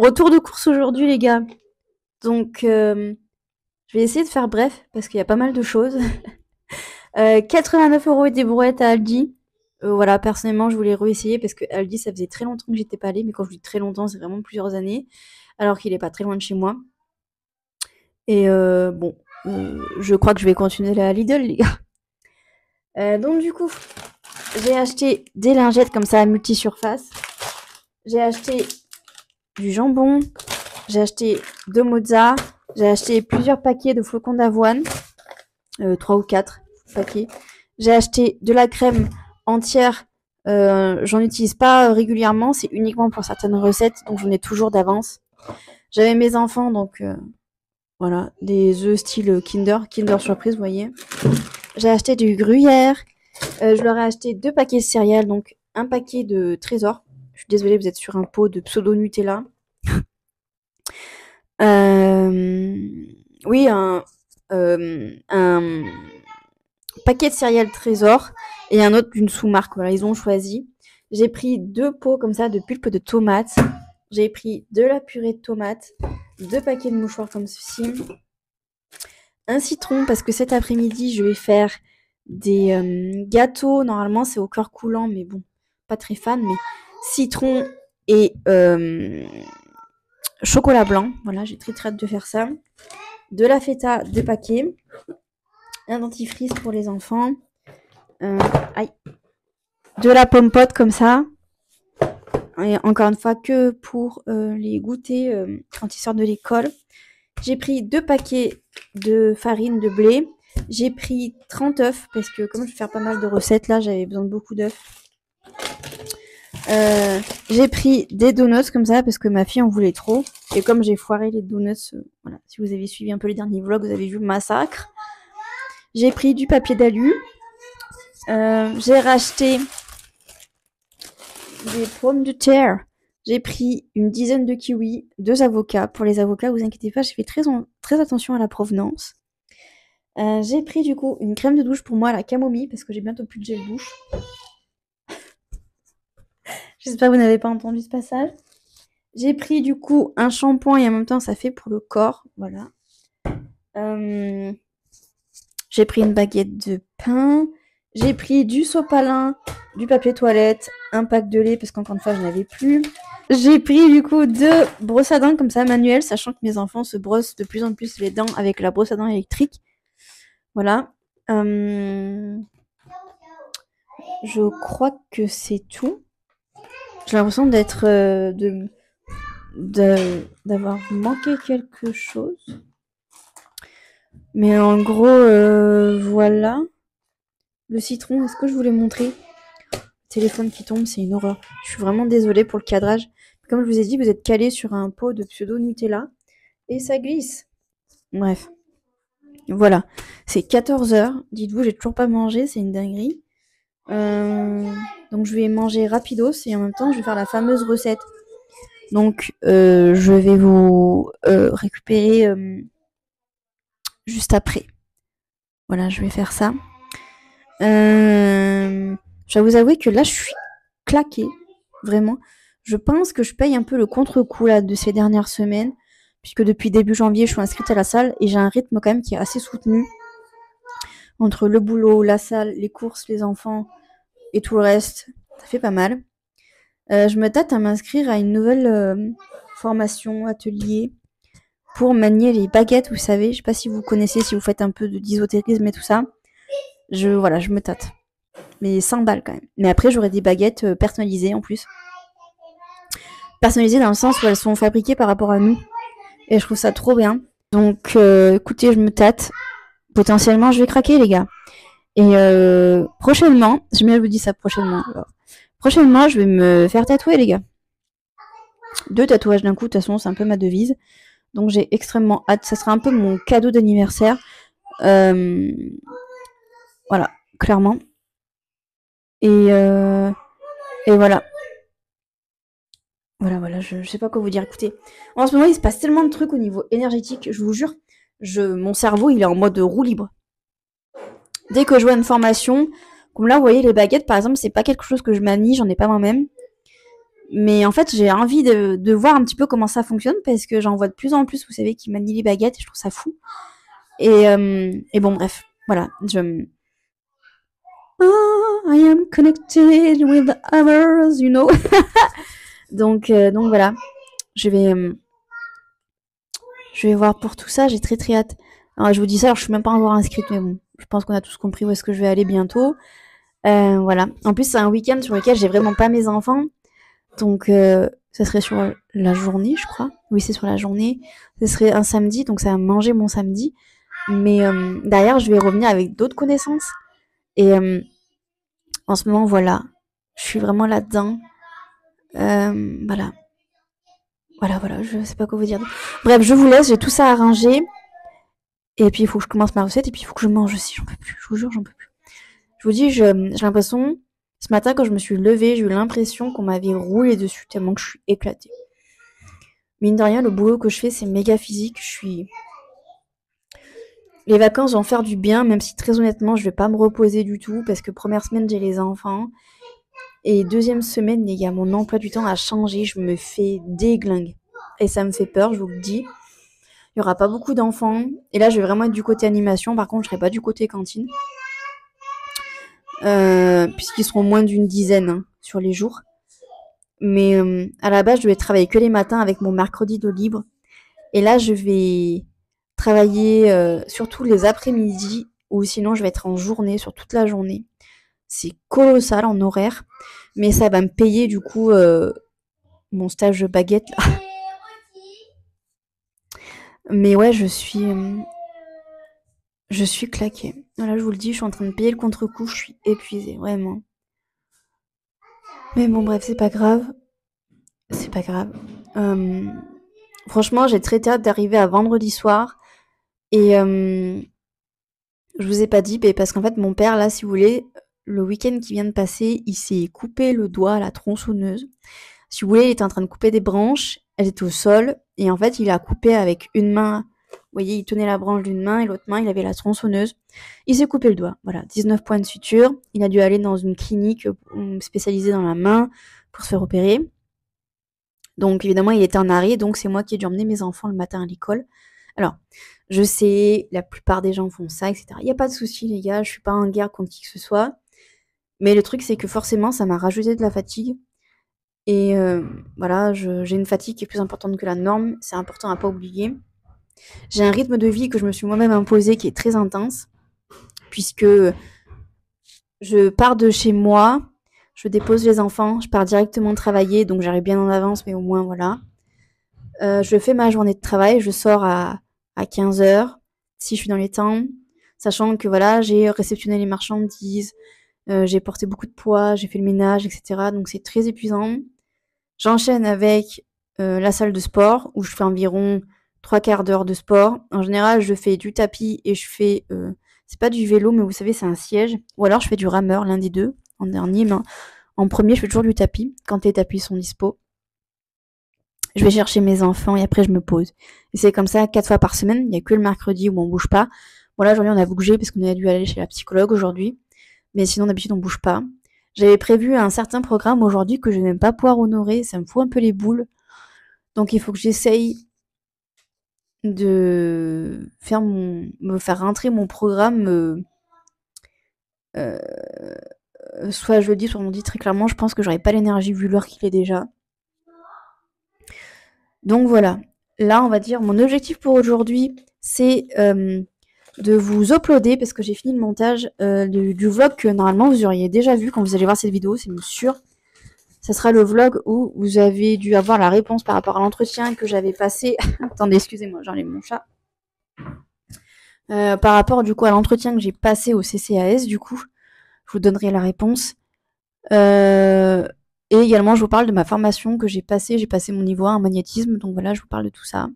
Retour de course aujourd'hui, les gars. Donc, je vais essayer de faire bref parce qu'il y a pas mal de choses. 89 € et des brouettes à Aldi. Voilà, personnellement, je voulais réessayer parce que Aldi, ça faisait très longtemps que j'étais pas allée, mais quand je dis très longtemps, c'est vraiment plusieurs années, alors qu'il est pas très loin de chez moi. Et bon, je crois que je vais continuer à Lidl, les gars. Donc du coup, j'ai acheté des lingettes comme ça à multi-surface. J'ai acheté du jambon. J'ai acheté 2 mozza. J'ai acheté plusieurs paquets de flocons d'avoine. 3 ou 4 paquets. J'ai acheté de la crème entière. J'en utilise pas régulièrement, c'est uniquement pour certaines recettes, donc j'en ai toujours d'avance. J'avais mes enfants, donc voilà, des œufs style Kinder Surprise, vous voyez. J'ai acheté du gruyère. Je leur ai acheté 2 paquets de céréales, donc un paquet de Trésor. Je suis désolée, vous êtes sur un pot de pseudo Nutella. Oui, un paquet de céréales Trésor et un autre d'une sous-marque. Voilà, ils ont choisi. J'ai pris 2 pots comme ça de pulpe de tomates. J'ai pris de la purée de tomates, 2 paquets de mouchoirs comme ceci, un citron parce que cet après-midi je vais faire des gâteaux. Normalement c'est au cœur coulant, mais bon, pas très fan. Mais citron et chocolat blanc. Voilà, j'ai très hâte de faire ça. De la feta, 2 paquets. Un dentifrice pour les enfants. Aïe. De la pomme pote comme ça. Et encore une fois, que pour les goûter quand ils sortent de l'école. J'ai pris 2 paquets de farine de blé. J'ai pris 30 œufs parce que comme je vais faire pas mal de recettes là, j'avais besoin de beaucoup d'œufs. J'ai pris des donuts comme ça parce que ma fille en voulait trop. Et comme j'ai foiré les donuts, voilà, si vous avez suivi un peu les derniers vlogs, vous avez vu le massacre. J'ai pris du papier d'alu. J'ai racheté des pommes de terre. J'ai pris une dizaine de kiwis, 2 avocats. Pour les avocats, vous inquiétez pas, j'ai fait très attention à la provenance. J'ai pris du coup une crème de douche pour moi à la camomille parce que j'ai bientôt plus de gel douche. J'espère que vous n'avez pas entendu ce passage. J'ai pris du coup un shampoing et en même temps ça fait pour le corps. Voilà. J'ai pris une baguette de pain. J'ai pris du sopalin, du papier toilette, un pack de lait parce qu'encore une fois je n'avais plus. J'ai pris du coup 2 brosses à dents comme ça manuelles, sachant que mes enfants se brossent de plus en plus les dents avec la brosse à dents électrique. Voilà. Je crois que c'est tout. J'ai l'impression d'être d'avoir manqué quelque chose. Mais en gros, voilà. Le citron, est-ce que je vous l'ai montré? Le téléphone qui tombe, c'est une horreur. Je suis vraiment désolée pour le cadrage. Comme je vous ai dit, vous êtes calé sur un pot de pseudo Nutella et ça glisse. Bref. Voilà. C'est 14h. Dites-vous, j'ai toujours pas mangé, c'est une dinguerie. Donc je vais manger rapidos et en même temps je vais faire la fameuse recette. Donc je vais vous récupérer juste après. Voilà, je vais faire ça. Je vais vous avouer que là je suis claquée, vraiment. Je pense que je paye un peu le contre-coup là de ces dernières semaines, puisque depuis début janvier je suis inscrite à la salle et j'ai un rythme quand même qui est assez soutenu. Entre le boulot, la salle, les courses, les enfants et tout le reste, ça fait pas mal. Je me tâte à m'inscrire à une nouvelle formation, atelier, pour manier les baguettes, vous savez. Je sais pas si vous connaissez, si vous faites un peu d'ésotérisme et tout ça. Voilà, je me tâte. Mais 100 balles quand même. Mais après, j'aurai des baguettes personnalisées en plus. Personnalisées dans le sens où elles sont fabriquées par rapport à nous. Et je trouve ça trop bien. Donc, écoutez, je me tâte. Potentiellement, je vais craquer, les gars. Et prochainement, j'aime bien vous dire ça prochainement. Alors, prochainement, je vais me faire tatouer, les gars. 2 tatouages d'un coup, de toute façon, c'est un peu ma devise. Donc j'ai extrêmement hâte. Ça sera un peu mon cadeau d'anniversaire. Voilà, clairement. Et voilà. Voilà, je sais pas quoi vous dire. Écoutez, en ce moment, il se passe tellement de trucs au niveau énergétique. Je vous jure, mon cerveau, il est en mode roue libre. Dès que je vois une formation, comme là, vous voyez, les baguettes, par exemple, c'est pas quelque chose que je manie, j'en ai pas moi-même. Mais en fait, j'ai envie de voir un petit peu comment ça fonctionne parce que j'en vois de plus en plus, vous savez, qui manient les baguettes et je trouve ça fou. Et bon, bref, voilà. Oh, I am connected with the others, you know. Donc voilà, je vais voir pour tout ça, j'ai très très hâte. Alors je vous dis ça, alors je suis même pas encore inscrite, mais bon, je pense qu'on a tous compris où est-ce que je vais aller bientôt. Voilà. En plus, c'est un week-end sur lequel j'ai vraiment pas mes enfants. Donc, ça serait sur la journée, je crois. Oui, c'est sur la journée. Ce serait un samedi, donc ça va manger mon samedi. Mais derrière, je vais revenir avec d'autres connaissances. Et en ce moment, voilà. Je suis vraiment là-dedans. Voilà. Voilà, je sais pas quoi vous dire. Bref, je vous laisse, j'ai tout ça arrangé. Et puis, il faut que je commence ma recette. Et puis, il faut que je mange aussi. J'en peux plus. Je vous jure, j'en peux plus. Je vous dis, j'ai l'impression, ce matin, quand je me suis levée, j'ai eu l'impression qu'on m'avait roulé dessus tellement que je suis éclatée. Mine de rien, le boulot que je fais, c'est méga physique. Les vacances vont faire du bien, même si très honnêtement, je vais pas me reposer du tout, parce que première semaine, j'ai les enfants. Et deuxième semaine, les gars, mon emploi du temps a changé. Je me fais déglingue. Et ça me fait peur, je vous le dis. Il y aura pas beaucoup d'enfants. Et là, je vais vraiment être du côté animation. Par contre, je serai pas du côté cantine. Puisqu'ils seront moins d'une dizaine hein, sur les jours. Mais à la base, je devais travailler que les matins avec mon mercredi de libre. Et là, je vais travailler surtout les après-midi ou sinon je vais être en journée sur toute la journée. C'est colossal en horaire, mais ça va me payer du coup mon stage de baguette là. Mais ouais, je suis claquée. Voilà, je vous le dis, je suis en train de payer le contre-coup, je suis épuisée, vraiment. Mais bon, bref, c'est pas grave. C'est pas grave. Franchement, j'ai très hâte d'arriver à vendredi soir. Et je vous ai pas dit, mais parce qu'en fait, mon père, là, si vous voulez, le week-end qui vient de passer, il s'est coupé le doigt à la tronçonneuse. Si vous voulez, il était en train de couper des branches, elles étaient au sol, et en fait, il a coupé avec une main. Vous voyez, il tenait la branche d'une main, et l'autre main, il avait la tronçonneuse. Il s'est coupé le doigt, voilà, 19 points de suture. Il a dû aller dans une clinique spécialisée dans la main pour se faire opérer. Donc, évidemment, il était en arrêt, donc c'est moi qui ai dû emmener mes enfants le matin à l'école. Alors, je sais, la plupart des gens font ça, etc. Il n'y a pas de souci, les gars, je suis pas en guerre contre qui que ce soit. Mais le truc, c'est que forcément, ça m'a rajouté de la fatigue. Et voilà, j'ai une fatigue qui est plus importante que la norme. C'est important à pas oublier. J'ai un rythme de vie que je me suis moi-même imposé qui est très intense. Puisque je pars de chez moi, je dépose les enfants, je pars directement travailler, donc j'arrive bien en avance, mais au moins, voilà. Je fais ma journée de travail, je sors à 15h, si je suis dans les temps, sachant que voilà, j'ai réceptionné les marchandises, j'ai porté beaucoup de poids, j'ai fait le ménage, etc. Donc c'est très épuisant. J'enchaîne avec la salle de sport, où je fais environ 3/4 d'heure de sport. En général, je fais du tapis et je fais... c'est pas du vélo, mais vous savez, c'est un siège. Ou alors je fais du rameur, l'un des deux, en dernier. Mais en premier, je fais toujours du tapis, quand les tapis sont dispo. Je vais chercher mes enfants et après je me pose. Et c'est comme ça 4 fois par semaine. Il n'y a que le mercredi où on bouge pas. Voilà, aujourd'hui on a bougé parce qu'on a dû aller chez la psychologue aujourd'hui. Mais sinon d'habitude on bouge pas. J'avais prévu un certain programme aujourd'hui que je n'aime pas pouvoir honorer. Ça me fout un peu les boules. Donc il faut que j'essaye de me faire rentrer mon programme soit jeudi, soit vendredi. Très clairement, je pense que j'aurais pas l'énergie vu l'heure qu'il est déjà. Donc voilà, là on va dire mon objectif pour aujourd'hui c'est de vous uploader parce que j'ai fini le montage du vlog que normalement vous auriez déjà vu quand vous allez voir cette vidéo, c'est sûr. Ça sera le vlog où vous avez dû avoir la réponse par rapport à l'entretien que j'avais passé. Attendez, excusez-moi, j'enlève mon chat. Par rapport du coup à l'entretien que j'ai passé au CCAS, du coup, je vous donnerai la réponse. Et également, je vous parle de ma formation que j'ai passée. J'ai passé mon niveau 1 en magnétisme. Donc voilà, je vous parle de tout ça.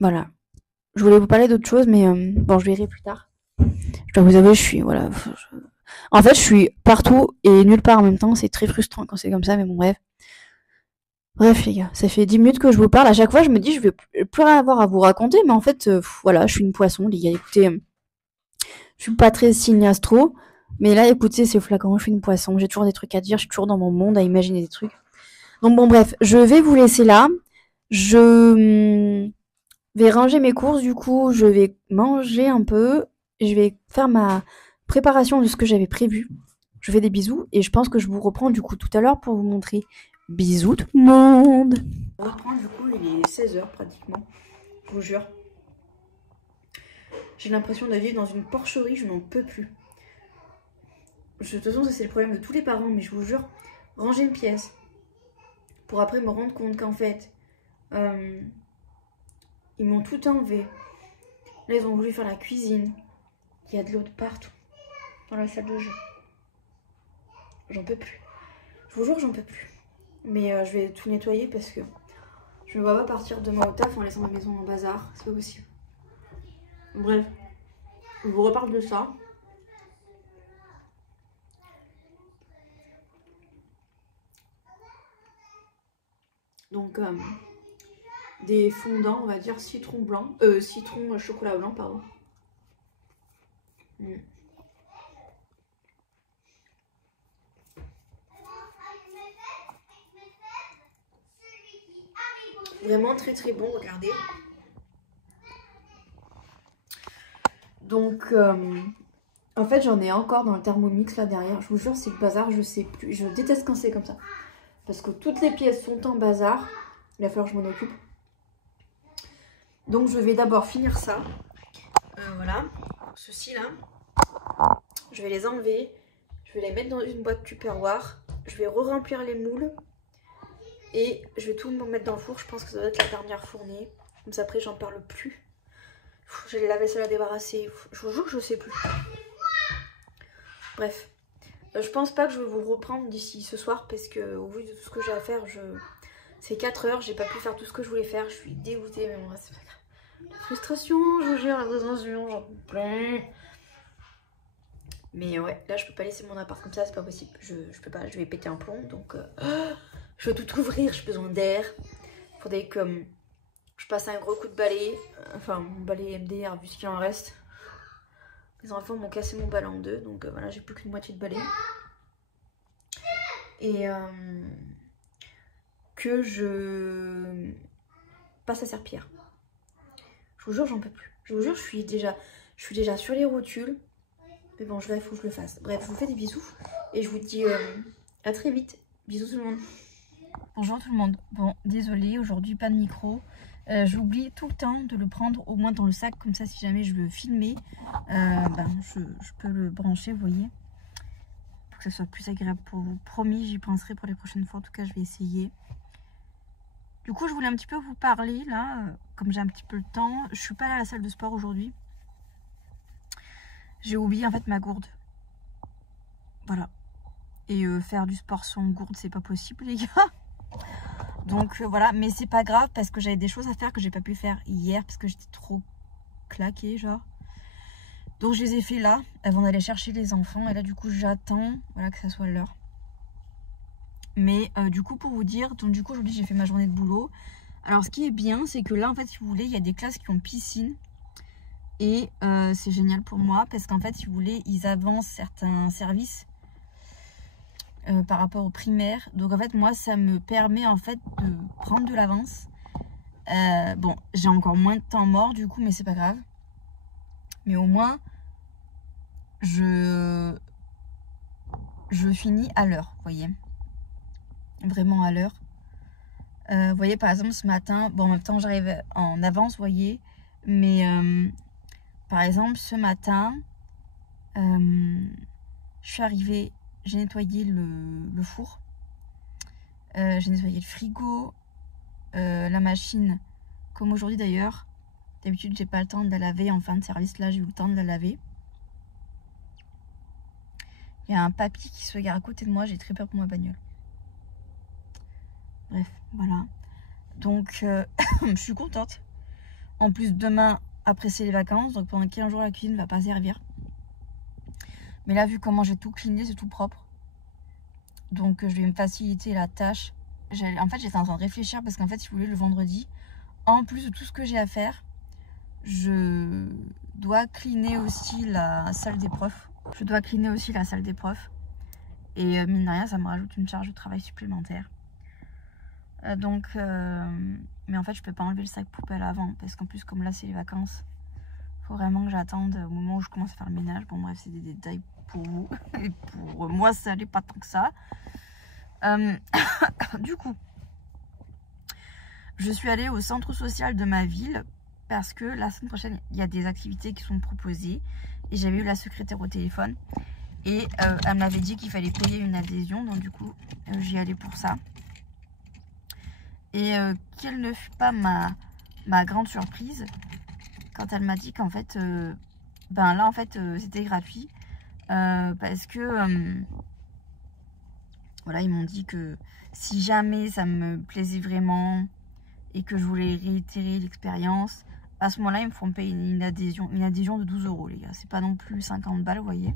Voilà. Je voulais vous parler d'autre chose, mais bon, je verrai plus tard. Je dois vous avouer, je suis... Voilà. En fait, je suis partout et nulle part en même temps. C'est très frustrant quand c'est comme ça, mais bon, bref. Bref, les gars, ça fait 10 minutes que je vous parle. À chaque fois, je me dis, je vais plus rien avoir à vous raconter, mais en fait, voilà, je suis une poisson, les gars. Écoutez, je suis pas très signe astro. Mais là, écoutez, c'est flagrant, je suis une poisson. J'ai toujours des trucs à dire, je suis toujours dans mon monde à imaginer des trucs. Donc bon, bref, je vais vous laisser là. Je vais ranger mes courses, du coup, je vais manger un peu. Je vais faire ma préparation de ce que j'avais prévu. Je fais des bisous et je pense que je vous reprends du coup tout à l'heure pour vous montrer. Bisous tout le monde. On reprend du coup, il est 16h pratiquement, je vous jure. J'ai l'impression de vivre dans une porcherie, je n'en peux plus. De toute façon, ça c'est le problème de tous les parents, mais je vous jure, ranger une pièce pour après me rendre compte qu'en fait, ils m'ont tout enlevé. Là, ils ont voulu faire la cuisine. Il y a de l'eau de partout dans la salle de jeu. J'en peux plus. Je vous jure, j'en peux plus. Mais je vais tout nettoyer parce que je ne vais pas partir demain au taf en laissant ma maison en bazar. C'est pas possible. Bref, je vous reparle de ça. Donc, des fondants, on va dire citron blanc, citron chocolat blanc, pardon. Vraiment très très bon, regardez. Donc, en fait, j'en ai encore dans le Thermomix là derrière. Je vous jure, c'est le bazar, je sais plus. Je déteste quand c'est comme ça. Parce que toutes les pièces sont en bazar. Il va falloir que je m'en occupe. Donc, je vais d'abord finir ça. Voilà, ceci là. Je vais les enlever. Je vais les mettre dans une boîte Tupperware. Je vais re-remplir les moules. Et je vais tout me mettre dans le four. Je pense que ça doit être la dernière fournée. Comme ça, après, j'en parle plus. J'ai la vaisselle à débarrasser. Je vous jure que je sais plus. Bref. Je pense pas que je vais vous reprendre d'ici ce soir. Parce que au vu de tout ce que j'ai à faire, c'est 4 heures. J'ai pas pu faire tout ce que je voulais faire. Je suis dégoûtée. Mais bon, c'est pas grave. La frustration, je vous jure, la frustration, j'en peux plus. Mais ouais, là, je peux pas laisser mon appart comme ça. C'est pas possible. Je peux pas. Je vais péter un plomb. Donc... je veux tout ouvrir, j'ai besoin d'air. Faudrait que je passe un gros coup de balai. Enfin, mon balai MDR, vu ce qu'il en reste. Les enfants m'ont cassé mon balai en deux. Donc voilà, j'ai plus qu'une moitié de balai. Et que je passe à serpillère. Je vous jure, j'en peux plus. Je vous jure, je suis déjà sur les rotules. Mais bon, il faut que je le fasse. Bref, je vous fais des bisous. Et je vous dis à très vite. Bisous tout le monde. Bonjour tout le monde. Bon, désolée, aujourd'hui pas de micro. J'oublie tout le temps de le prendre au moins dans le sac, comme ça si jamais je veux filmer, je peux le brancher, vous voyez, pour que ce soit plus agréable pour vous. Promis, j'y penserai pour les prochaines fois, en tout cas je vais essayer. Du coup, je voulais un petit peu vous parler là, comme j'ai un petit peu le temps. Je suis pas allée à la salle de sport aujourd'hui. J'ai oublié en fait ma gourde. Voilà. Et faire du sport sans gourde, c'est pas possible les gars. Donc voilà, mais c'est pas grave parce que j'avais des choses à faire que j'ai pas pu faire hier parce que j'étais trop claquée genre. Donc je les ai fait là avant d'aller chercher les enfants et là du coup j'attends voilà, que ça soit l'heure. Mais du coup pour vous dire, donc du coup aujourd'hui j'ai fait ma journée de boulot. Alors ce qui est bien c'est que là en fait si vous voulez il y a des classes qui ont piscine et c'est génial pour moi parce qu'en fait si vous voulez ils avancent certains services. Par rapport aux primaires, donc en fait moi ça me permet en fait de prendre de l'avance. Bon, j'ai encore moins de temps mort du coup, mais c'est pas grave, mais au moins je finis à l'heure, vous voyez, vraiment à l'heure. Vous voyez par exemple ce matin, bon en même temps j'arrive en avance, vous voyez, mais par exemple ce matin je suis arrivée. J'ai nettoyé le four, j'ai nettoyé le frigo, la machine, comme aujourd'hui d'ailleurs. D'habitude, j'ai pas le temps de la laver en fin de service. Là, j'ai eu le temps de la laver. Il y a un papy qui se gare à côté de moi. J'ai très peur pour ma bagnole. Bref, voilà. Donc, je suis contente. En plus, demain, après, c'est les vacances. Donc, pendant 15 jours, la cuisine ne va pas servir. Mais là, vu comment j'ai tout cleané, c'est tout propre. Donc, je vais me faciliter la tâche. En fait, j'étais en train de réfléchir parce qu'en fait, si vous voulez, le vendredi, en plus de tout ce que j'ai à faire, je dois cleaner aussi la salle des profs Je dois cleaner aussi la salle des profs. Et mine de rien, ça me rajoute une charge de travail supplémentaire. Mais en fait, je peux pas enlever le sac poubelle avant. Parce qu'en plus, comme là, c'est les vacances, faut vraiment que j'attende au moment où je commence à faire le ménage. Bon, bref, c'est des détails pour vous. Et pour moi, ça n'est pas tant que ça. Du coup, je suis allée au centre social de ma ville. Parce que la semaine prochaine, il y a des activités qui sont proposées. Et j'avais eu la secrétaire au téléphone. Et elle m'avait dit qu'il fallait payer une adhésion. Donc du coup, j'y allais pour ça. Et quelle ne fut pas ma grande surprise quand elle m'a dit qu'en fait, c'était gratuit. Parce que, voilà, ils m'ont dit que si jamais ça me plaisait vraiment et que je voulais réitérer l'expérience, à ce moment-là, ils me feront payer une adhésion de 12 €, les gars. C'est pas non plus 50 balles, vous voyez.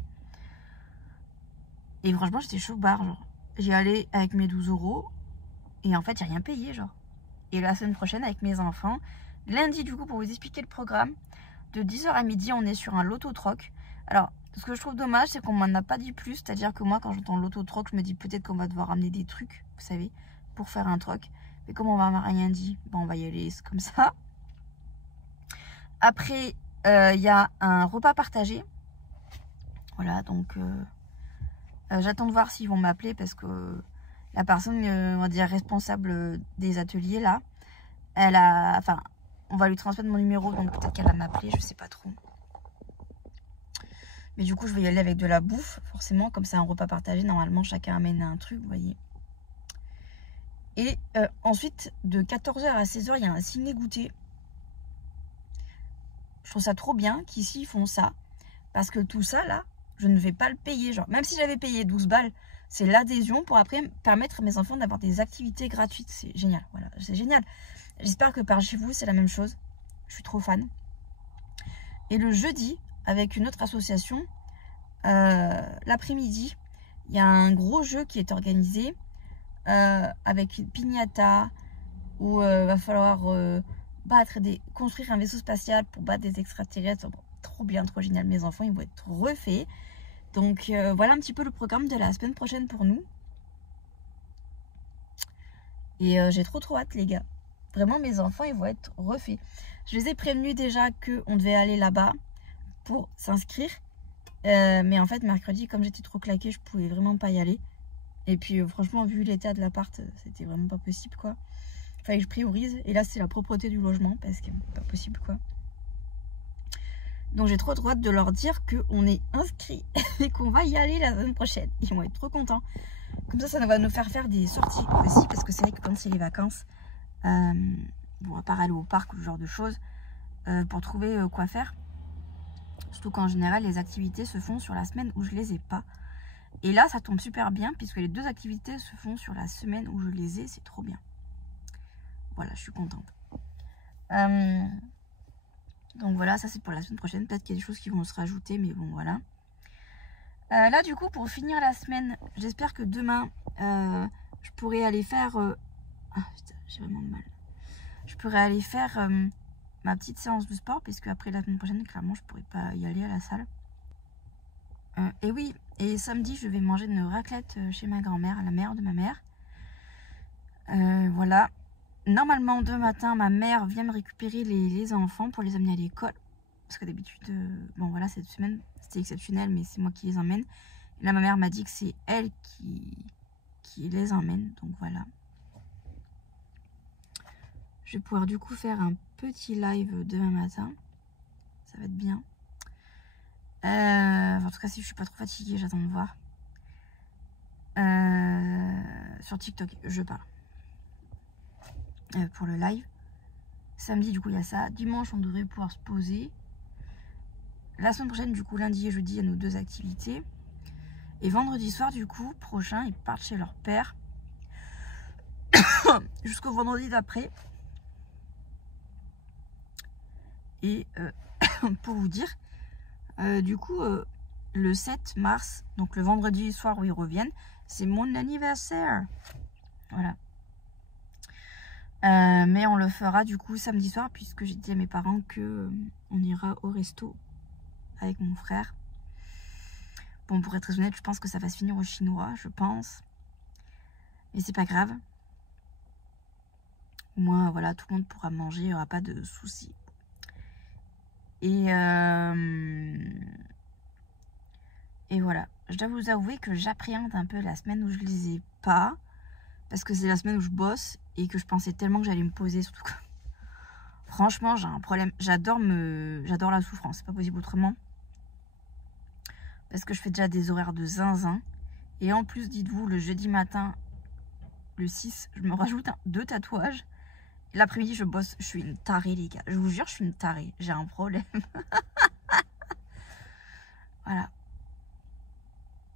Et franchement, j'étais chaud barre, genre. J'y allais avec mes 12 € et en fait, j'ai rien payé, genre. Et la semaine prochaine, avec mes enfants, lundi, du coup, pour vous expliquer le programme, de 10 h à midi, on est sur un loto-troc. Alors, ce que je trouve dommage, c'est qu'on m'en a pas dit plus. C'est-à-dire que moi, quand j'entends loto-troc, je me dis peut-être qu'on va devoir amener des trucs, vous savez, pour faire un troc. Mais comme on m'a rien dit, bon, on va y aller, c'est comme ça. Après, il y a un repas partagé. Voilà, donc j'attends de voir s'ils vont m'appeler parce que la personne, on va dire, responsable des ateliers, là, on va lui transmettre mon numéro, donc peut-être qu'elle va m'appeler, je sais pas trop. Mais du coup, je vais y aller avec de la bouffe, forcément, comme c'est un repas partagé, normalement, chacun amène un truc, vous voyez. Et ensuite, de 14 h à 16 h, il y a un ciné-goûter. Je trouve ça trop bien qu'ici, ils font ça. Parce que tout ça, là, je ne vais pas le payer. Genre, même si j'avais payé 12 balles, c'est l'adhésion pour après permettre à mes enfants d'avoir des activités gratuites. C'est génial, voilà, c'est génial. J'espère que par chez vous, c'est la même chose. Je suis trop fan. Et le jeudi, avec une autre association, l'après-midi, il y a un gros jeu qui est organisé avec une piñata où va falloir construire un vaisseau spatial pour battre des extraterrestres. Bon, trop bien, trop génial. Mes enfants, ils vont être refaits. Donc voilà un petit peu le programme de la semaine prochaine pour nous. Et j'ai trop hâte, les gars. Vraiment, mes enfants, ils vont être refaits. Je les ai prévenus déjà qu'on devait aller là-bas pour s'inscrire. Mais en fait, mercredi, comme j'étais trop claquée, je pouvais vraiment pas y aller. Et puis, franchement, vu l'état de l'appart, c'était vraiment pas possible, quoi. Fallait que je priorise. Et là, c'est la propreté du logement, parce que c'est pas possible, quoi. Donc, j'ai trop hâte de leur dire qu'on est inscrits et qu'on va y aller la semaine prochaine. Ils vont être trop contents. Comme ça va nous faire des sorties aussi, parce que c'est vrai que quand c'est les vacances, bon, à part aller au parc ou ce genre de choses, pour trouver quoi faire. Surtout qu'en général, les activités se font sur la semaine où je les ai pas. Et là, ça tombe super bien, puisque les deux activités se font sur la semaine où je les ai. C'est trop bien. Voilà, je suis contente. Donc voilà, ça c'est pour la semaine prochaine. Peut-être qu'il y a des choses qui vont se rajouter, mais bon, voilà. Là, du coup, pour finir la semaine, j'espère que demain, je pourrai aller faire... Ah, putain, j'ai vraiment mal. Je pourrai aller faire ma petite séance de sport, puisque après la semaine prochaine, clairement, je pourrai pas y aller à la salle. Et oui, et samedi, je vais manger une raclette chez ma grand-mère, la mère de ma mère. Voilà. Normalement, demain matin, ma mère vient me récupérer les enfants pour les amener à l'école. Parce que d'habitude, bon voilà, cette semaine, c'était exceptionnel, mais c'est moi qui les emmène. Et là, ma mère m'a dit que c'est elle qui les emmène, donc voilà. Je vais pouvoir du coup faire un petit live demain matin. Ça va être bien. En tout cas, si je suis pas trop fatiguée, j'attends de voir. Sur TikTok, je parle. Pour le live. Samedi, du coup, il y a ça. Dimanche, on devrait pouvoir se poser. La semaine prochaine, du coup, lundi et jeudi, il y a nos deux activités. Et vendredi soir, du coup, prochain, ils partent chez leur père. Jusqu'au vendredi d'après. Et pour vous dire, du coup, le 7 mars, donc le vendredi soir où ils reviennent, c'est mon anniversaire. Voilà. Mais on le fera du coup samedi soir, puisque j'ai dit à mes parents que on ira au resto avec mon frère. Bon, pour être très honnête, je pense que ça va se finir au chinois, je pense. Mais c'est pas grave. Au moins, voilà, tout le monde pourra manger, il n'y aura pas de soucis. Et voilà. Je dois vous avouer que j'appréhende un peu la semaine où je lisais pas. Parce que c'est la semaine où je bosse et que je pensais tellement que j'allais me poser. Surtout que, franchement, j'ai un problème. J'adore la souffrance, c'est pas possible autrement. Parce que je fais déjà des horaires de zinzin. Et en plus, dites-vous, le jeudi matin, le 6, je me rajoute 2 tatouages. L'après-midi, je bosse. Je suis une tarée, les gars. Je vous jure, je suis une tarée. J'ai un problème. Voilà.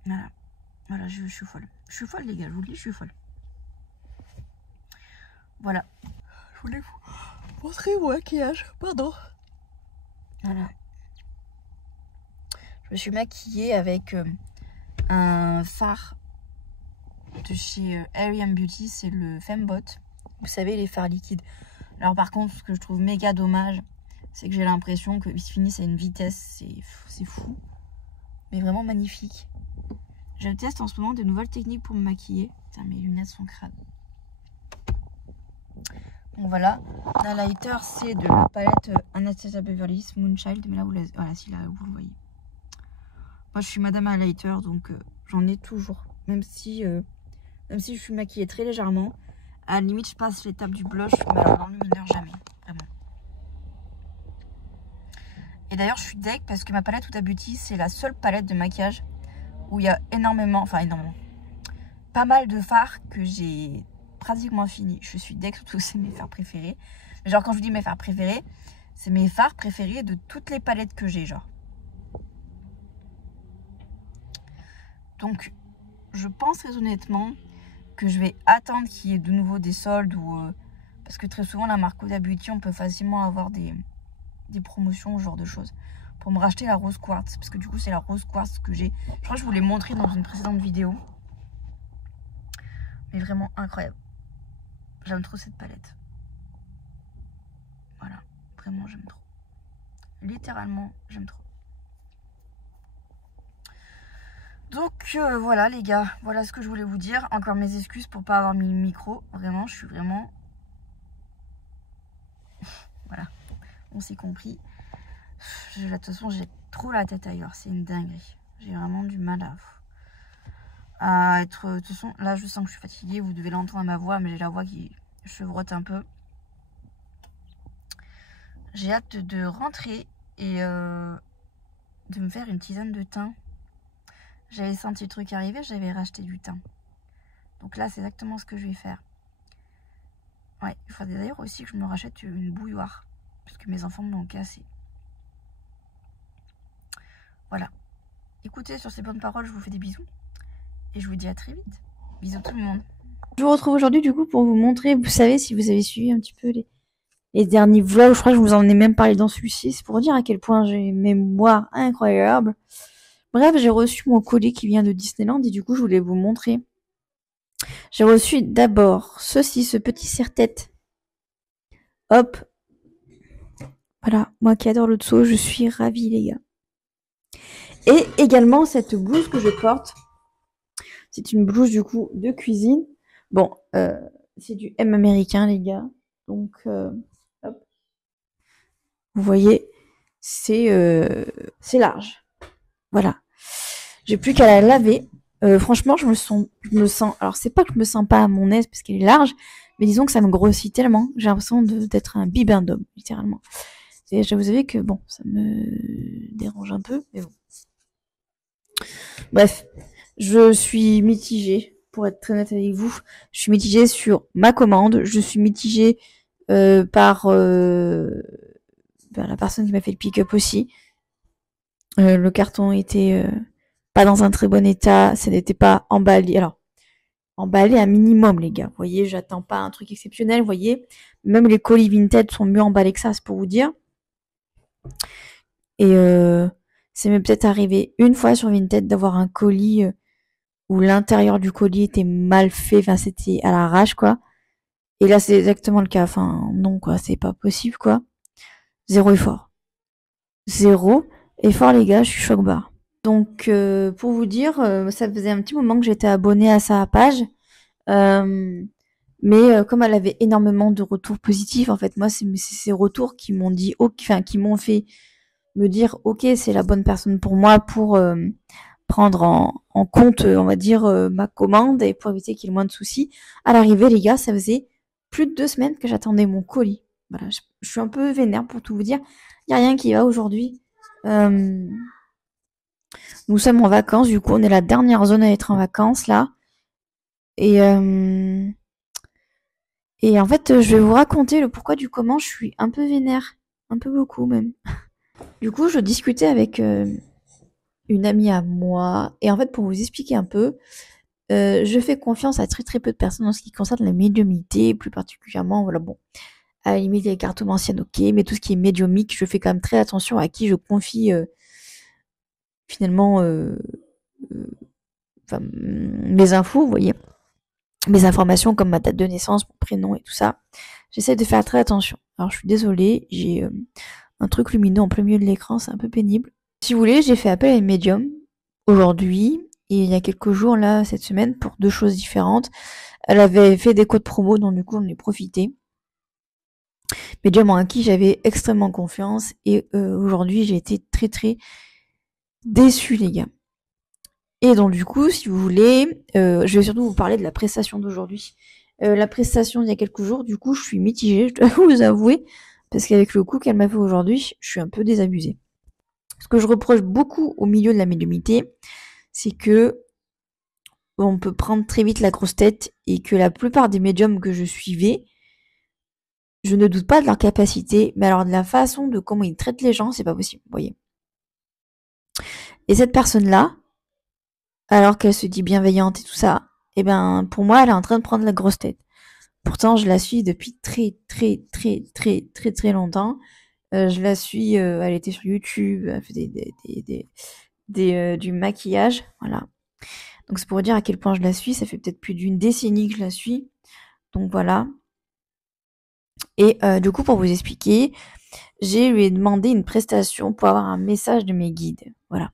Voilà. Voilà, je suis folle. Je suis folle, les gars. Je vous le dis, je suis folle. Voilà. Je voulais vous montrer mon maquillage. Pardon. Voilà. Je me suis maquillée avec un fard de chez Ariane Beauty. C'est le Fembot. Vous savez, les fards liquides. Alors par contre, ce que je trouve méga dommage, c'est que j'ai l'impression qu'ils se finissent à une vitesse. C'est fou. Mais vraiment magnifique. Je teste en ce moment de nouvelles techniques pour me maquiller. Putain, mes lunettes sont crades. Donc voilà. L'highlighter, c'est de la palette Anastasia Beverly Hills Moonchild. Mais là, voilà, si là, vous le voyez. Moi, je suis Madame Highlighter, donc j'en ai toujours. Même si je suis maquillée très légèrement. À la limite, je passe l'étape du blush, mais alors l'enlumineur, jamais. Vraiment. Et d'ailleurs, je suis deg parce que ma palette Huda Beauty, c'est la seule palette de maquillage où il y a énormément, pas mal de fards que j'ai pratiquement fini. Je suis deg, surtout c'est mes fards préférés. Mais genre, quand je vous dis mes fards préférés, c'est mes fards préférés de toutes les palettes que j'ai, genre. Donc, je pense très honnêtement que je vais attendre qu'il y ait de nouveau des soldes ou parce que très souvent la marque Huda Beauty, on peut facilement avoir des promotions, ce genre de choses, pour me racheter la rose quartz, parce que du coup c'est la rose quartz que j'ai. Je crois que je vous l'ai montré dans une précédente vidéo, mais vraiment incroyable. J'aime trop cette palette. Voilà, vraiment j'aime trop. Littéralement j'aime trop. Donc voilà les gars, voilà ce que je voulais vous dire. Encore mes excuses pour pas avoir mis le micro. Vraiment, je suis vraiment... Voilà, on s'est compris. De toute façon, j'ai trop la tête ailleurs, c'est une dinguerie. J'ai vraiment du mal à être... De toute façon, là je sens que je suis fatiguée, vous devez l'entendre à ma voix, mais j'ai la voix qui chevrotte un peu. J'ai hâte de rentrer et de me faire une tisane de thym. J'avais senti le truc arriver, j'avais racheté du thym. Donc là, c'est exactement ce que je vais faire. Ouais, il faudrait d'ailleurs aussi que je me rachète une bouilloire. Parce que mes enfants me l'ont cassé. Voilà. Écoutez, sur ces bonnes paroles, je vous fais des bisous. Et je vous dis à très vite. Bisous tout le monde. Je vous retrouve aujourd'hui du coup pour vous montrer, vous savez, si vous avez suivi un petit peu les derniers vlogs, je crois que je vous en ai même parlé dans celui-ci, c'est pour dire à quel point j'ai une mémoire incroyable. Bref, j'ai reçu mon colis qui vient de Disneyland et du coup, je voulais vous montrer. J'ai reçu d'abord ceci, ce petit serre-tête. Hop. Voilà, moi qui adore le Tso, je suis ravie les gars. Et également cette blouse que je porte. C'est une blouse du coup de cuisine. Bon, c'est du M américain les gars. Donc, hop. Vous voyez, c'est large. Voilà. J'ai plus qu'à la laver. Franchement, je me sens. Alors, c'est pas que je me sens pas à mon aise parce qu'elle est large, mais disons que ça me grossit tellement. J'ai l'impression d'être un bibin d'homme, littéralement. Et je vous avais que bon, ça me dérange un peu, mais bon. Bref, je suis mitigée. Pour être très honnête avec vous, je suis mitigée sur ma commande. Je suis mitigée par la personne qui m'a fait le pick-up aussi. Le carton était pas dans un très bon état, ça n'était pas emballé. Alors, emballé un minimum, les gars. Vous voyez, j'attends pas un truc exceptionnel, vous voyez. Même les colis Vinted sont mieux emballés que ça, c'est pour vous dire. Et c'est même peut-être arrivé une fois sur Vinted d'avoir un colis où l'intérieur du colis était mal fait, enfin c'était à l'arrache, quoi. Et là, c'est exactement le cas. Enfin, non, quoi, c'est pas possible, quoi. Zéro effort. Zéro effort, les gars, je suis choc-barre. Donc, pour vous dire, ça faisait un petit moment que j'étais abonnée à sa page. Mais comme elle avait énormément de retours positifs, en fait, moi, c'est ces retours qui m'ont dit, enfin, qui m'ont fait me dire, ok, c'est la bonne personne pour moi pour prendre en compte, on va dire, ma commande et pour éviter qu'il y ait moins de soucis. À l'arrivée, les gars, ça faisait plus de 2 semaines que j'attendais mon colis. Voilà, je suis un peu vénère pour tout vous dire. Il n'y a rien qui va aujourd'hui. Nous sommes en vacances, du coup, on est la dernière zone à être en vacances, là. Et, et en fait, je vais vous raconter le pourquoi du comment je suis un peu vénère. Un peu beaucoup, même. Du coup, je discutais avec une amie à moi. Et en fait, pour vous expliquer un peu, je fais confiance à très très peu de personnes en ce qui concerne la médiumnité, plus particulièrement, voilà, bon, à la limite les cartomanciennes, ok, mais tout ce qui est médiumique, je fais quand même très attention à qui je confie finalement mes infos, vous voyez, mes informations comme ma date de naissance, mon prénom et tout ça. J'essaie de faire très attention. Alors je suis désolée, j'ai un truc lumineux en plein milieu de l'écran, c'est un peu pénible. Si vous voulez, j'ai fait appel à une médium aujourd'hui et il y a quelques jours là, cette semaine, pour 2 choses différentes. Elle avait fait des codes promo, donc du coup on en a profité. Médium en qui j'avais extrêmement confiance et aujourd'hui j'ai été très très déçue les gars. Et donc du coup, si vous voulez, je vais surtout vous parler de la prestation d'aujourd'hui. La prestation d'il y a quelques jours, du coup, je suis mitigée, je dois vous avouer, parce qu'avec le coup qu'elle m'a fait aujourd'hui, je suis un peu désabusée. Ce que je reproche beaucoup au milieu de la médiumnité, c'est que on peut prendre très vite la grosse tête et que la plupart des médiums que je suivais, je ne doute pas de leur capacité, mais alors de la façon de comment ils traitent les gens, c'est pas possible, vous voyez. Et cette personne-là, alors qu'elle se dit bienveillante et tout ça, eh ben, pour moi, elle est en train de prendre la grosse tête. Pourtant, je la suis depuis très, très, très, très, très, très longtemps. Je la suis, elle était sur YouTube, elle faisait du maquillage, voilà. Donc c'est pour dire à quel point je la suis. Ça fait peut-être plus d'une décennie que je la suis. Donc voilà. Et du coup, pour vous expliquer, lui ai demandé une prestation pour avoir un message de mes guides. Voilà.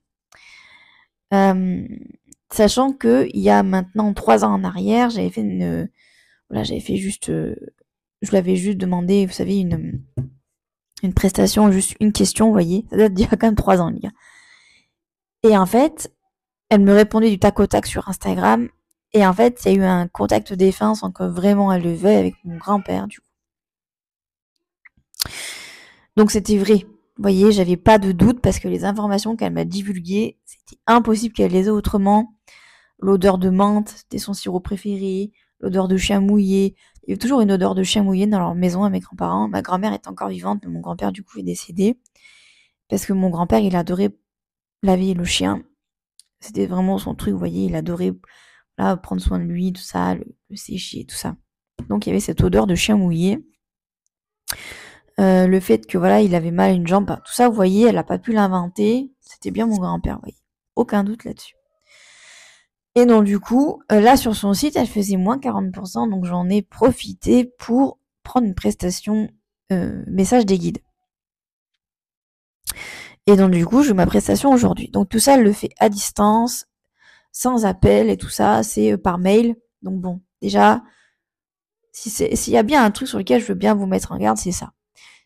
Sachant que il y a maintenant 3 ans en arrière, j'avais fait j'avais fait juste, je l'avais juste demandé, vous savez, une prestation, juste une question, vous voyez. Ça date d'il y a quand même 3 ans, les gars. Et en fait, elle me répondait du tac au tac sur Instagram. Et en fait, il y a eu un contact défunt sans que vraiment elle le veuille avec mon grand-père, du coup. Donc c'était vrai. Vous voyez, j'avais pas de doute parce que les informations qu'elle m'a divulguées, c'était impossible qu'elle les ait autrement. L'odeur de menthe, c'était son sirop préféré. L'odeur de chien mouillé. Il y avait toujours une odeur de chien mouillé dans leur maison à mes grands-parents. Ma grand-mère est encore vivante, mais mon grand-père, du coup, est décédé. Parce que mon grand-père, il adorait laver le chien. C'était vraiment son truc, vous voyez, il adorait là, prendre soin de lui, tout ça, le sécher, tout ça. Donc il y avait cette odeur de chien mouillé. Le fait que voilà, il avait mal à une jambe, tout ça, vous voyez, elle a pas pu l'inventer. C'était bien mon grand-père, vous voyez. Aucun doute là-dessus. Et donc du coup, là sur son site, elle faisait moins 40%, donc j'en ai profité pour prendre une prestation message des guides. Et donc du coup, j'ai ma prestation aujourd'hui. Donc tout ça, elle le fait à distance, sans appel et tout ça, c'est par mail. Donc bon, déjà, s'il y a bien un truc sur lequel je veux bien vous mettre en garde, c'est ça.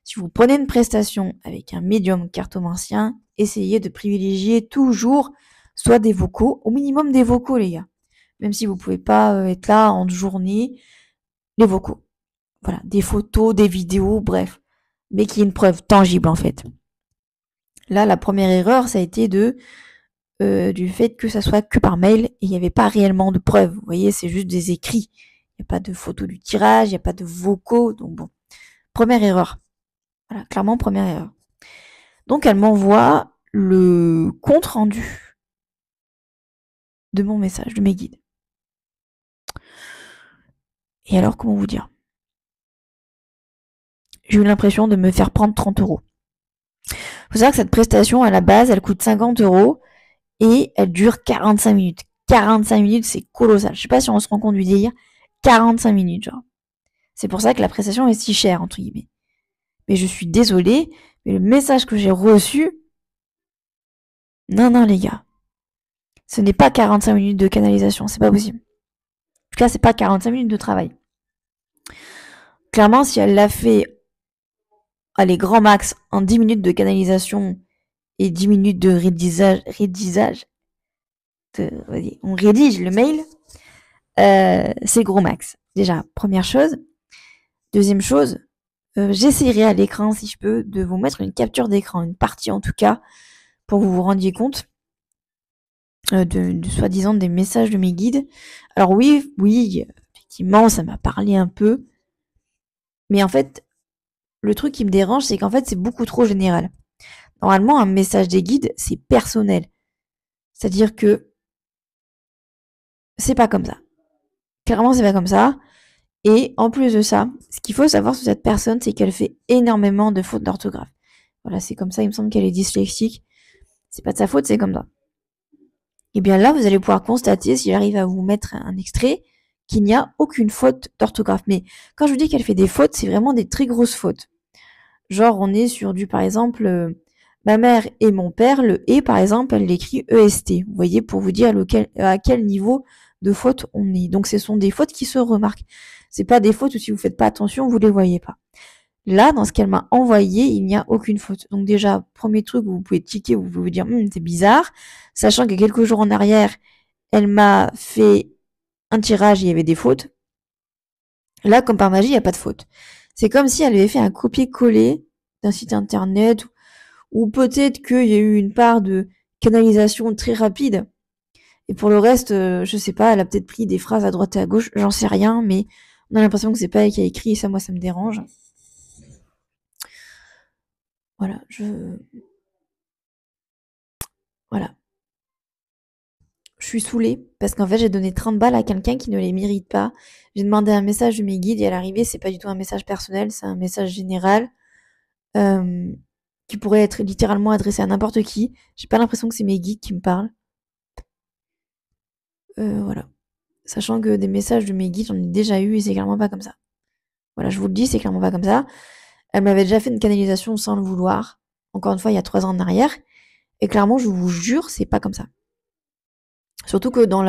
Si vous prenez une prestation avec un médium cartomancien, essayez de privilégier toujours soit des vocaux, au minimum des vocaux les gars. Même si vous pouvez pas être là en journée, les vocaux. Voilà, des photos, des vidéos, bref. Mais qui est une preuve tangible en fait. Là, la première erreur, ça a été du fait que ça soit que par mail et il n'y avait pas réellement de preuves. Vous voyez, c'est juste des écrits. Il n'y a pas de photos du tirage, il n'y a pas de vocaux. Donc bon, première erreur. Voilà, clairement première erreur. Donc elle m'envoie le compte rendu de mon message, de mes guides. Et alors, comment vous dire? J'ai eu l'impression de me faire prendre 30 €. Faut savoir que cette prestation, à la base, elle coûte 50 € et elle dure 45 minutes. 45 minutes, c'est colossal. Je sais pas si on se rend compte du délire. 45 minutes, genre. C'est pour ça que la prestation est si chère, entre guillemets. Mais je suis désolée, mais le message que j'ai reçu, non, les gars. Ce n'est pas 45 minutes de canalisation, c'est pas possible. En tout cas, c'est pas 45 minutes de travail. Clairement, si elle l'a fait, allez, grand max, en 10 minutes de canalisation et 10 minutes de rédisage, on rédige le mail, c'est gros max. Déjà, première chose. Deuxième chose, j'essaierai à l'écran, si je peux, de vous mettre une capture d'écran, une partie en tout cas, pour que vous vous rendiez compte de soi-disant des messages de mes guides. Alors oui, effectivement, ça m'a parlé un peu. Mais en fait, le truc qui me dérange, c'est qu'en fait, c'est beaucoup trop général. Normalement, un message des guides, c'est personnel. C'est-à-dire que c'est pas comme ça. Clairement, c'est pas comme ça. Et en plus de ça, ce qu'il faut savoir sur cette personne, c'est qu'elle fait énormément de fautes d'orthographe. Voilà, c'est comme ça, il me semble qu'elle est dyslexique. C'est pas de sa faute, c'est comme ça. Et bien là, vous allez pouvoir constater, si j'arrive à vous mettre un extrait, qu'il n'y a aucune faute d'orthographe. Mais quand je vous dis qu'elle fait des fautes, c'est vraiment des très grosses fautes. Genre, on est sur du, par exemple, ma mère et mon père, le « et », par exemple, elle l'écrit EST. Vous voyez, pour vous dire à quel niveau de faute on est. Donc, ce sont des fautes qui se remarquent. C'est pas des fautes où si vous faites pas attention, vous les voyez pas. Là, dans ce qu'elle m'a envoyé, il n'y a aucune faute. Donc déjà, premier truc où vous pouvez tiquer, vous pouvez vous dire c'est bizarre, sachant que quelques jours en arrière, elle m'a fait un tirage, il y avait des fautes. Là, comme par magie, il n'y a pas de faute. C'est comme si elle avait fait un copier-coller d'un site internet, ou peut-être qu'il y a eu une part de canalisation très rapide. Et pour le reste, je sais pas, elle a peut-être pris des phrases à droite et à gauche, j'en sais rien, mais on a l'impression que c'est pas elle qui a écrit, et ça, moi, ça me dérange. Voilà, Voilà. Je suis saoulée parce qu'en fait, j'ai donné 30 balles à quelqu'un qui ne les mérite pas. J'ai demandé un message de mes guides et à l'arrivée, c'est pas du tout un message personnel, c'est un message général qui pourrait être littéralement adressé à n'importe qui. J'ai pas l'impression que c'est mes guides qui me parlent. Voilà. Sachant que des messages de mes guides, j'en ai déjà eu et c'est clairement pas comme ça. Voilà, je vous le dis, c'est clairement pas comme ça. Elle m'avait déjà fait une canalisation sans le vouloir. Encore une fois, il y a 3 ans en arrière. Et clairement, je vous jure, c'est pas comme ça. Surtout que dans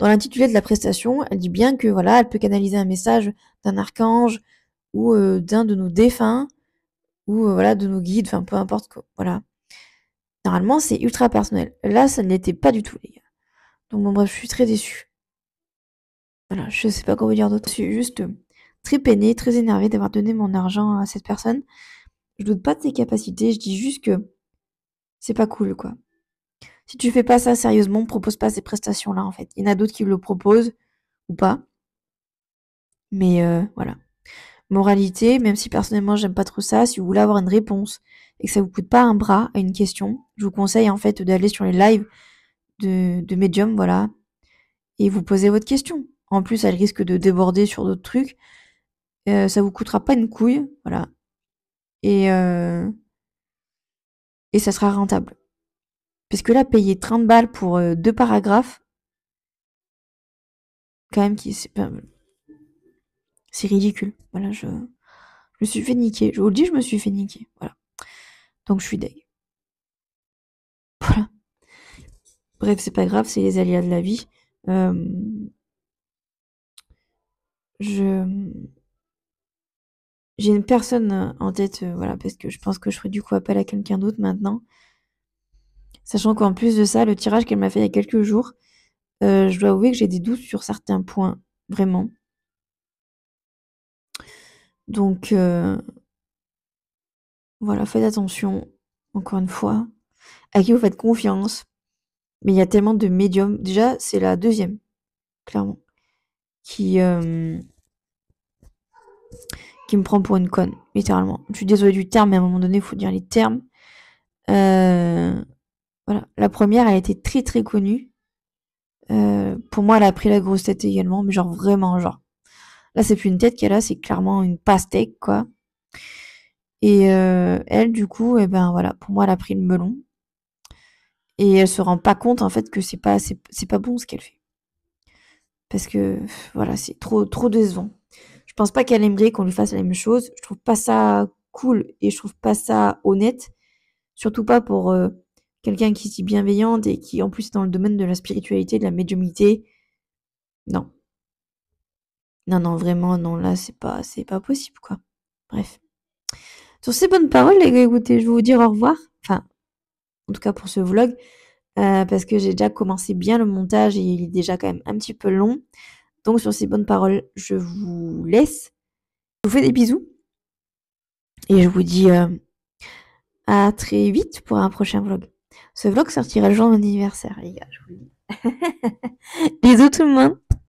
l'intitulé de la prestation, elle dit bien que voilà, elle peut canaliser un message d'un archange ou d'un de nos défunts ou voilà de nos guides, enfin peu importe quoi. Voilà. Normalement, c'est ultra personnel. Là, ça ne l'était pas du tout, les gars. Donc bon bref, je suis très déçue. Voilà, je sais pas quoi vous dire d'autre. Je suis juste très peinée, très énervée d'avoir donné mon argent à cette personne. Je doute pas de ses capacités, je dis juste que c'est pas cool, quoi. Si tu fais pas ça sérieusement, propose pas ces prestations-là, en fait. Il y en a d'autres qui le proposent ou pas. Mais voilà. Moralité, même si personnellement j'aime pas trop ça, si vous voulez avoir une réponse et que ça vous coûte pas un bras à une question, je vous conseille en fait d'aller sur les lives de Medium, voilà, et vous posez votre question. En plus, elle risque de déborder sur d'autres trucs. Ça vous coûtera pas une couille, voilà. Et, et ça sera rentable. Parce que là, payer 30 balles pour 2 paragraphes, quand même, c'est ridicule. Voilà, je me suis fait niquer. Je vous le dis, je me suis fait niquer. Voilà. Donc je suis deg. Voilà. Bref, c'est pas grave, c'est les aléas de la vie. J'ai une personne en tête, voilà, parce que je pense que je ferai du coup appel à quelqu'un d'autre maintenant. Sachant qu'en plus de ça, le tirage qu'elle m'a fait il y a quelques jours, je dois avouer que j'ai des doutes sur certains points, vraiment. Donc voilà, faites attention, encore une fois, à qui vous faites confiance. Mais il y a tellement de médiums. Déjà, c'est la deuxième, clairement, qui me prend pour une conne, littéralement. Je suis désolée du terme, mais à un moment donné, il faut dire les termes. Voilà. La première, elle a été très très connue. Pour moi, elle a pris la grosse tête également, mais genre vraiment, genre. Là, c'est plus une tête qu'elle a, c'est clairement une pastèque, quoi. Et elle, du coup, eh ben voilà, pour moi, elle a pris le melon. Et elle se rend pas compte, en fait, que c'est pas bon ce qu'elle fait. Parce que, voilà, c'est trop décevant. Je pense pas qu'elle aimerait qu'on lui fasse la même chose. Je trouve pas ça cool et je trouve pas ça honnête. Surtout pas pour quelqu'un qui se dit bienveillante et qui en plus est dans le domaine de la spiritualité, de la médiumnité. Non. Non, vraiment, non, là, c'est pas possible, quoi. Bref. Sur ces bonnes paroles, les gars, écoutez, je vais vous dire au revoir. Enfin, en tout cas pour ce vlog. Parce que j'ai déjà commencé bien le montage et il est déjà quand même un petit peu long. Donc sur ces bonnes paroles, je vous laisse. Je vous fais des bisous. Et je vous dis à très vite pour un prochain vlog. Ce vlog sortira le jour de mon anniversaire, les gars, je vous le dis. Bisous tout le monde.